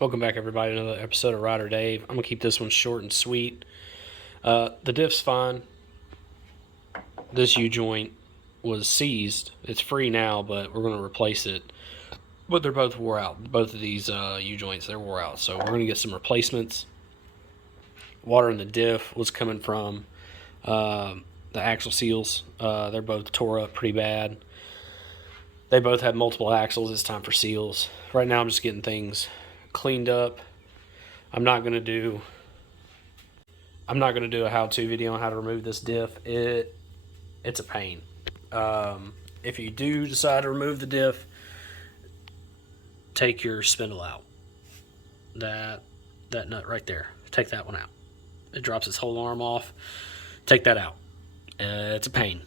Welcome back, everybody, to another episode of Rider Dave. I'm going to keep this one short and sweet. The diff's fine. This U-joint was seized. It's free now, but we're going to replace it. But they're both wore out. Both of these U-joints, they're wore out. So we're going to get some replacements. Water in the diff was coming from the axle seals. They're both tore up pretty bad. They both had multiple axles. It's time for seals. Right now I'm just getting things cleaned up. I'm not gonna do a how-to video on how to remove this diff. It's a pain. If you do decide to remove the diff, take your spindle out. That nut right there. Take that one out. It drops its whole arm off. Take that out. It's a pain.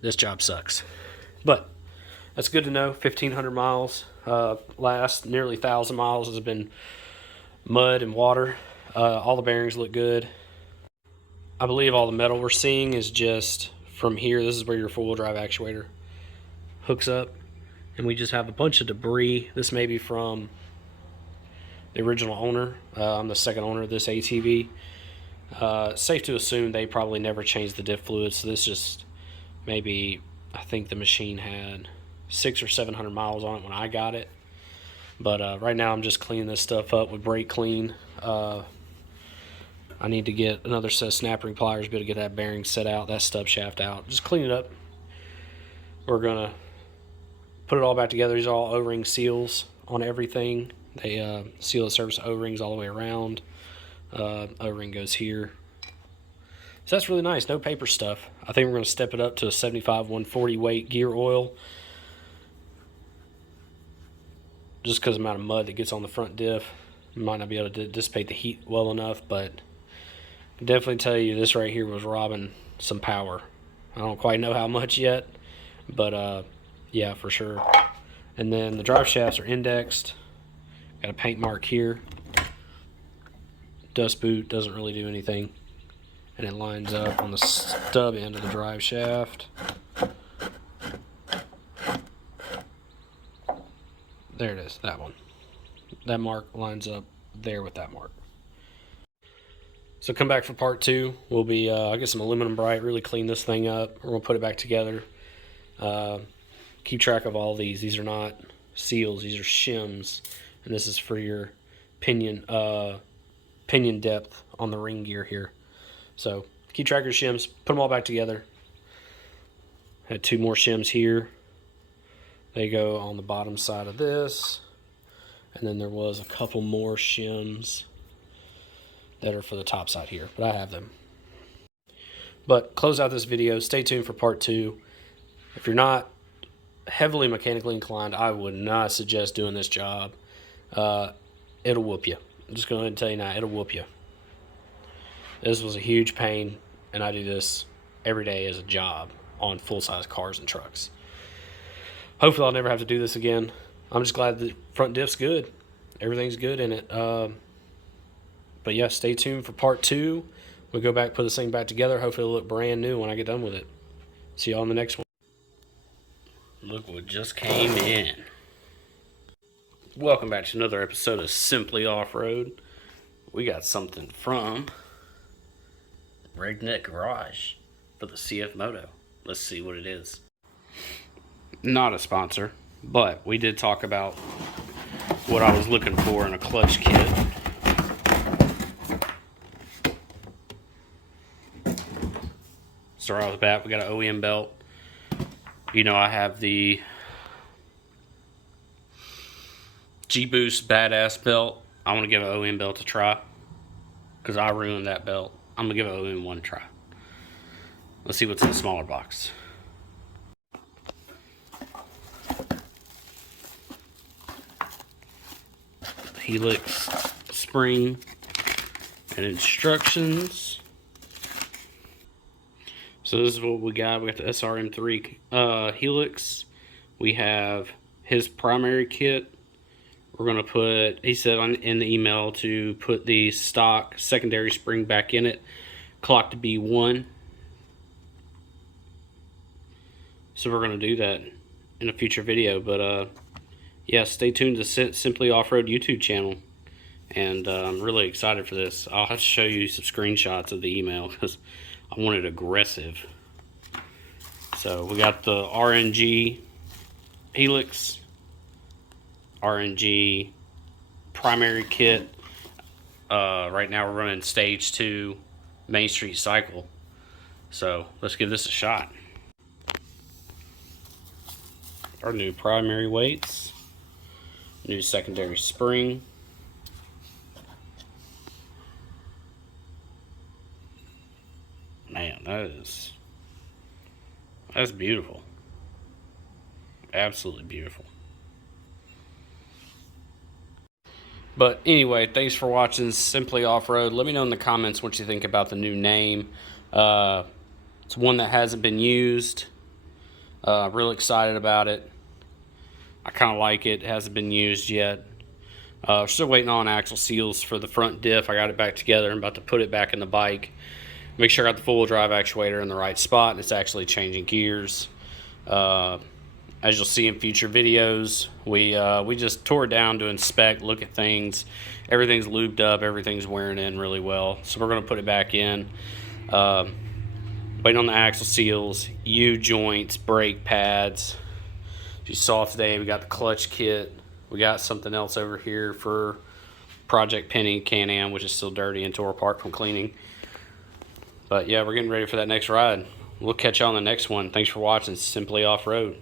This job sucks. But that's good to know. 1,500 miles. Last nearly 1,000 miles has been mud and water. All the bearings look good. I believe all the metal we're seeing is just from here. This is where your four-wheel drive actuator hooks up. And we just have a bunch of debris. This may be from the original owner. I'm the second owner of this ATV. Safe to assume they probably never changed the diff fluid. So this just maybe, I think the machine had 600 or 700 miles on it when I got it. But right now I'm just cleaning this stuff up with brake clean. I need to get another set of snap ring pliers to be able to get that bearing set out, that stub shaft out. Just clean it up. We're gonna put it all back together. These are all O-ring seals on everything. They seal the surface O-rings all the way around. O-ring goes here. So that's really nice. No paper stuff. I think we're gonna step it up to a 75-140 weight gear oil. Just because of the amount of mud that gets on the front diff. You might not be able to dissipate the heat well enough, but I can definitely tell you this right here was robbing some power. I don't quite know how much yet, but yeah, for sure. And then the drive shafts are indexed. Got a paint mark here. Dust boot doesn't really do anything. And it lines up on the stub end of the drive shaft. There it is, that one. That mark lines up there with that mark. So come back for part two. We'll be, I'll get some aluminum bright, really clean this thing up. We're going to put it back together. Keep track of all these. These are not seals, these are shims. And this is for your pinion depth on the ring gear here. So keep track of your shims, put them all back together. Had two more shims here. They go on the bottom side of this. And then there was a couple more shims that are for the top side here, but I have them. But close out this video. Stay tuned for part two. If you're not heavily mechanically inclined, I would not suggest doing this job. It'll whoop you. I'm just going to tell you now, it'll whoop you. This was a huge pain, and I do this every day as a job on full-size cars and trucks. Hopefully I'll never have to do this again. I'm just glad the front diff's good. Everything's good in it. But yeah, stay tuned for part two. We'll go back, put this thing back together. Hopefully it'll look brand new when I get done with it. See y'all in the next one. Look what just came in. Welcome back to another episode of Simply Off-Road. We got something from Redneck Garage for the CF Moto. Let's see what it is. Not a sponsor, but we did talk about what I was looking for in a clutch kit. So right off the bat, we got an OEM belt. You know, I have the G-Boost Badass belt. I want to give an OEM belt a try because I ruined that belt. I'm going to give an OEM one a try. Let's see what's in the smaller box. Helix spring and instructions. So this is what we got. We got the SRM3 Helix. We have his primary kit. We're going to put, he said in the email to put the stock secondary spring back in it. Clock to be 1. So we're going to do that in a future video. But yeah, stay tuned to Simply Off-Road YouTube channel. and I'm really excited for this. I'll have to show you some screenshots of the email because I want it aggressive. So we got the RNG Helix, RNG primary kit. Right now we're running stage 2 Main Street cycle. So let's give this a shot. Our new primary weights, new secondary spring. Man, that's beautiful. Absolutely beautiful. But anyway, thanks for watching Simply Off-Road. Let me know in the comments what you think about the new name. It's one that hasn't been used. Real excited about it. I kind of like it. It hasn't been used yet. Still waiting on axle seals for the front diff. I got it back together. I'm about to put it back in the bike. Make sure I got the four-wheel drive actuator in the right spot, and it's actually changing gears. As you'll see in future videos, we just tore it down to inspect, look at things. Everything's lubed up. Everything's wearing in really well. So we're going to put it back in. Waiting on the axle seals, U-joints, brake pads. As you saw today, we got the clutch kit. We got something else over here for Project Penny Can-Am, which is still dirty and tore apart from cleaning. But yeah, we're getting ready for that next ride. We'll catch you on the next one. Thanks for watching Simply Off-Road.